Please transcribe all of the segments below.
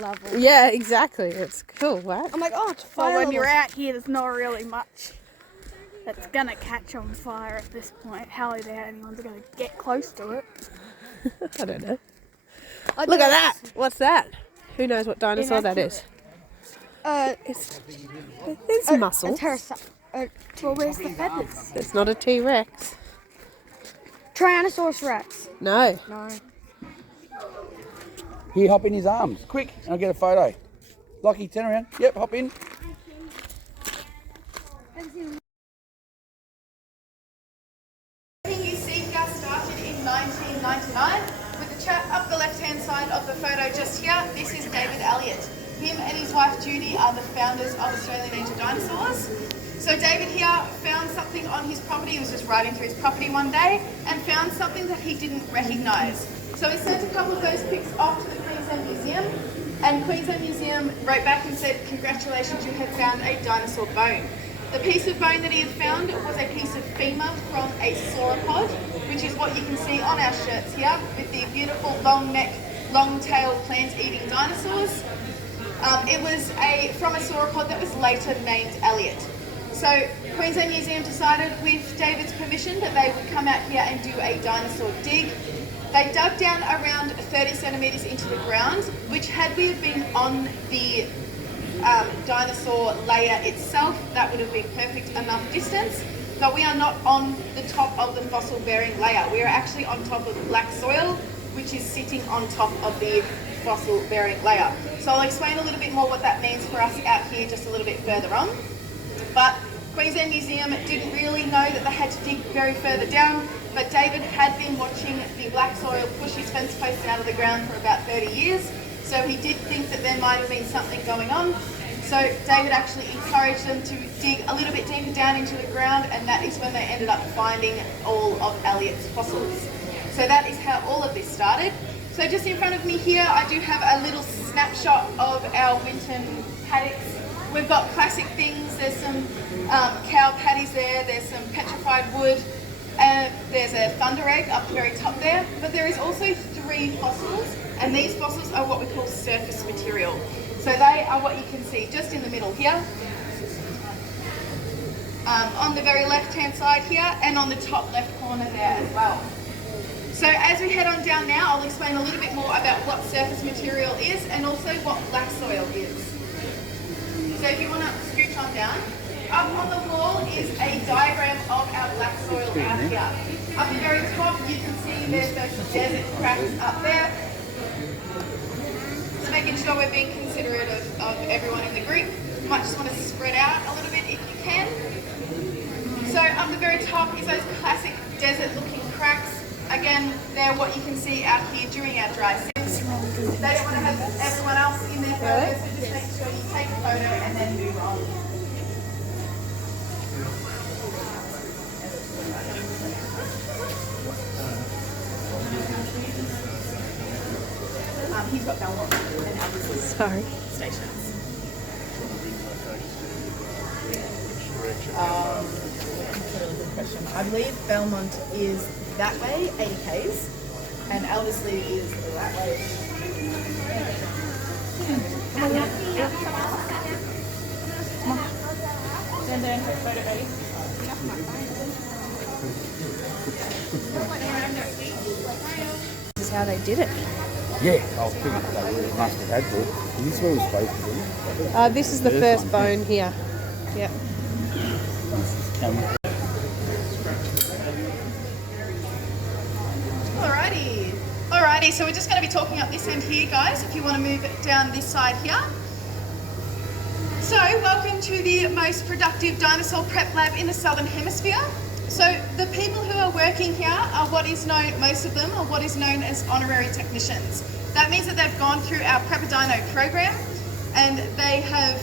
level. Yeah, exactly. It's cool, right? I'm like, oh, it's fire. Well, when you're out here, there's not really much that's gonna catch on fire at this point. How is anyone's gonna get close to it? I don't know. Look at that! What's that? Who knows what dinosaur that is? It's muscle. Well, where's the feathers? It's not a T-Rex. Tyrannosaurus Rex. No. No. Here, hop in his arms. Quick, and I'll get a photo. Lockie, turn around. Yep, hop in. Everything you see here started in 1999 with the chap up the left-hand side of the photo just here. This is David Elliott. Him and his wife Judy are the founders of Australian Age of Dinosaurs. So David here found something on his property. He was just riding through his property one day and found something that he didn't recognise. So he sent a couple of those pics off to the Queensland Museum, and Queensland Museum wrote back and said, congratulations, you have found a dinosaur bone. The piece of bone that he had found was a piece of femur from a sauropod, which is what you can see on our shirts here with the beautiful long neck, long tailed plant-eating dinosaurs. It was from a sauropod that was later named Elliott. So Queensland Museum decided with David's permission that they would come out here and do a dinosaur dig. They dug down around 30 centimetres into the ground, which had we have been on the dinosaur layer itself, that would have been perfect enough distance, but we are not on the top of the fossil bearing layer. We are actually on top of black soil, which is sitting on top of the fossil bearing layer. So I'll explain a little bit more what that means for us out here just a little bit further on. But Queensland Museum didn't really know that they had to dig very further down, but David had been watching the black soil push his fence posts out of the ground for about 30 years, so he did think that there might have been something going on. So David actually encouraged them to dig a little bit deeper down into the ground, and that is when they ended up finding all of Elliott's fossils. So that is how all of this started. So just in front of me here, I do have a little snapshot of our Winton paddocks. We've got classic things. There's some cow patties there, there's some petrified wood, and there's a thunder egg up the very top there. But there is also 3 fossils, and these fossils are what we call surface material. So they are what you can see just in the middle here, on the very left-hand side here, and on the top left corner there as well. So as we head on down now, I'll explain a little bit more about what surface material is and also what black soil is. So if you want to scooch on down, up on the wall is a diagram of our black soil out here. Up the very top you can see there's those desert cracks up there. So making sure we're being considerate of everyone in the group. You might just want to spread out a little bit if you can. So up the very top is those classic desert looking cracks. Again, they're what you can see out here during our dry season. They don't want to have everyone else in their photos, so just make sure you take a photo and then move on. He's got Belmont and Elvis. Sorry. Stations. That's a really good question. I believe Belmont is that way, 80 Ks, and Eldersley is that way. Stand there and take a photo, ready? This is how they did it. Yeah, I figured they really must have had to. Is this where we're supposed to be? This is the first bone here. Yep. Alrighty, so we're just going to be talking up this end here, guys, if you want to move it down this side here. So, welcome to the most productive dinosaur prep lab in the Southern Hemisphere. So, the people who are working here are what is known, most of them are what is known as honorary technicians. That means that they've gone through our Prep-A-Dino program and they have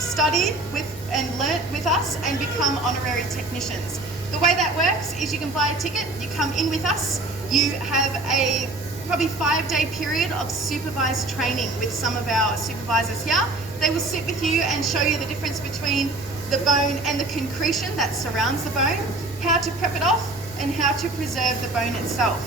studied with and learnt with us and become honorary technicians. The way that works is you can buy a ticket, you come in with us, you have a probably 5-day period of supervised training with some of our supervisors here. They will sit with you and show you the difference between the bone and the concretion that surrounds the bone, how to prep it off and how to preserve the bone itself.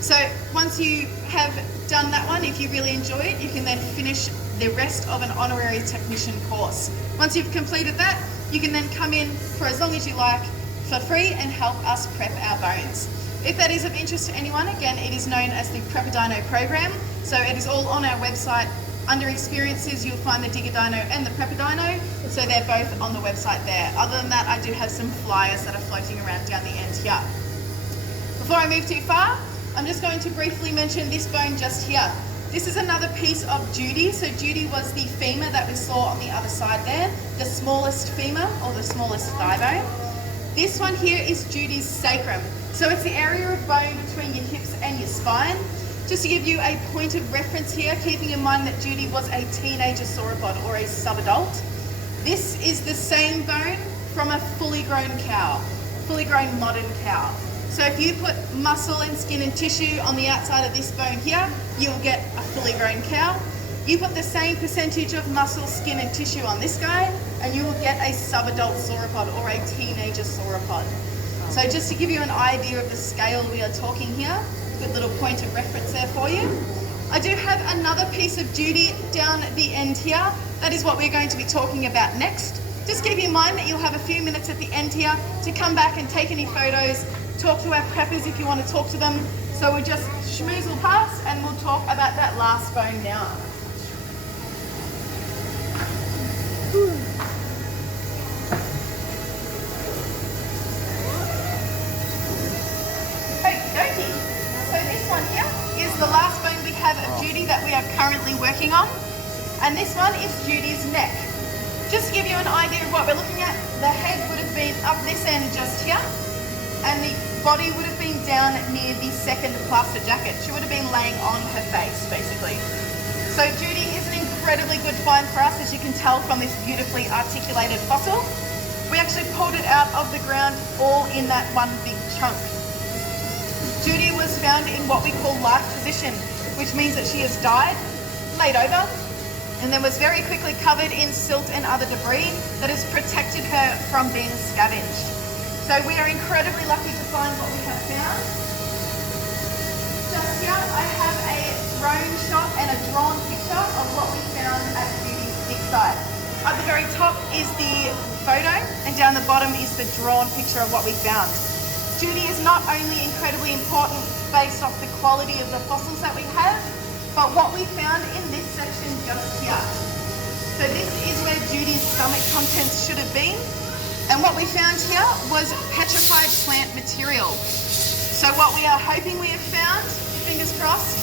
So once you have done that one, if you really enjoy it, you can then finish the rest of an honorary technician course. Once you've completed that, you can then come in for as long as you like for free and help us prep our bones. If that is of interest to anyone, again, it is known as the Prepper Dino program. So it is all on our website. Under experiences, you'll find the Digger Dino and the Prepper Dino. So they're both on the website there. Other than that, I do have some flyers that are floating around down the end here. Before I move too far, I'm just going to briefly mention this bone just here. This is another piece of Judy. So Judy was the femur that we saw on the other side there, the smallest femur or the smallest thigh bone. This one here is Judy's sacrum. So it's the area of bone between your hips and your spine. Just to give you a point of reference here, keeping in mind that Judy was a teenager sauropod or a subadult. This is the same bone from a fully grown cow, fully grown modern cow. So if you put muscle and skin and tissue on the outside of this bone here, you'll get a fully grown cow. You put the same percentage of muscle, skin and tissue on this guy, and you will get a subadult sauropod or a teenager sauropod. So just to give you an idea of the scale we are talking here, good little point of reference there for you. I do have another piece of Judy down the end here. That is what we're going to be talking about next. Just keep in mind that you'll have a few minutes at the end here to come back and take any photos, talk to our preppers if you want to talk to them. So we'll just schmoozle past and we'll talk about that last bone now. Okey-dokey. So this one here is the last bone we have of Judy that we are currently working on. And this one is Judy's neck. Just to give you an idea of what we're looking at, the head would have been up this end just here, and the body would have been down near the second plaster jacket. She would have been laying on her face, basically. So Judy is an incredibly good find for us, as you can tell from this beautifully articulated fossil. We actually pulled it out of the ground all in that one big chunk. Judy was found in what we call life position, which means that she has died, laid over, and then was very quickly covered in silt and other debris that has protected her from being scavenged. So we are incredibly lucky to find what we have found. Just here I have a drone shot and a drawn picture of what we found at Judy's dig site. At the very top is the photo and down the bottom is the drawn picture of what we found. Judy is not only incredibly important based off the quality of the fossils that we have, but what we found in this section just here. So this is where Judy's stomach contents should have been. And what we found here was petrified plant material. So what we are hoping we have found, fingers crossed,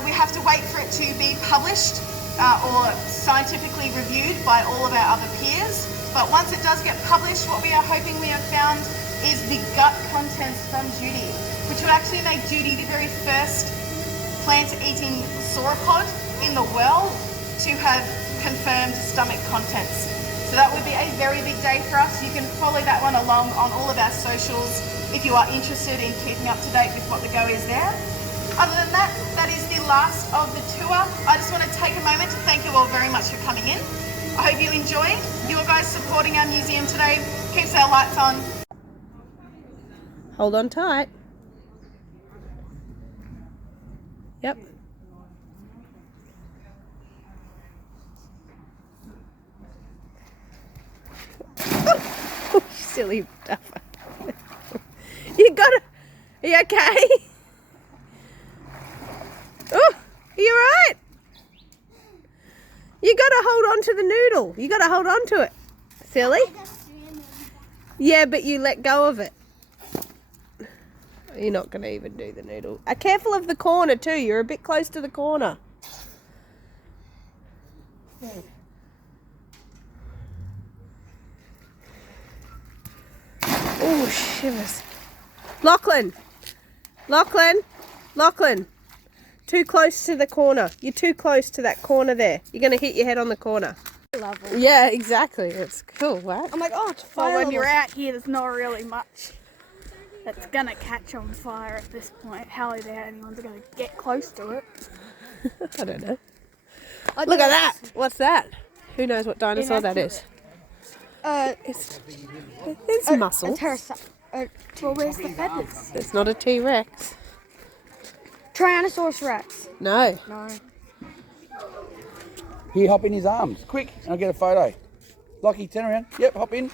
we have to wait for it to be published or scientifically reviewed by all of our other peers. But once it does get published, what we are hoping we have found is the gut contents from Judy, which will actually make Judy the very first plant-eating sauropod in the world to have confirmed stomach contents. So that would be a very big day for us. You can follow that one along on all of our socials if you are interested in keeping up to date with what the go is there. Other than that, that is the last of the tour. I just want to take a moment to thank you all very much for coming in. I hope you enjoyed. You guys supporting our museum today keeps our lights on. Hold on tight. Yep. Oh, silly duffer. You gotta... Are you okay? Oh, are you right? You gotta hold on to the noodle. You gotta hold on to it. Silly. Yeah, but you let go of it. You're not going to even do the noodle. Careful of the corner too. You're a bit close to the corner. Oh, shivers. Lachlan. Lachlan. Lachlan. Too close to the corner. You're too close to that corner there. You're going to hit your head on the corner. Level. Yeah, exactly. It's cool, right? I'm like, oh, it's fire. Well, when you're out here, there's not really much that's gonna catch on fire at this point. How is there anyone's gonna get close to it? I don't know. Look at that. What's that? Who knows what dinosaur that is? It's muscle. Well, where's the feathers? It's not a T-Rex. Tyrannosaurus Rex. No. No. Here, hop in his arms. Quick, and I'll get a photo. Lockie, turn around. Yep, hop in.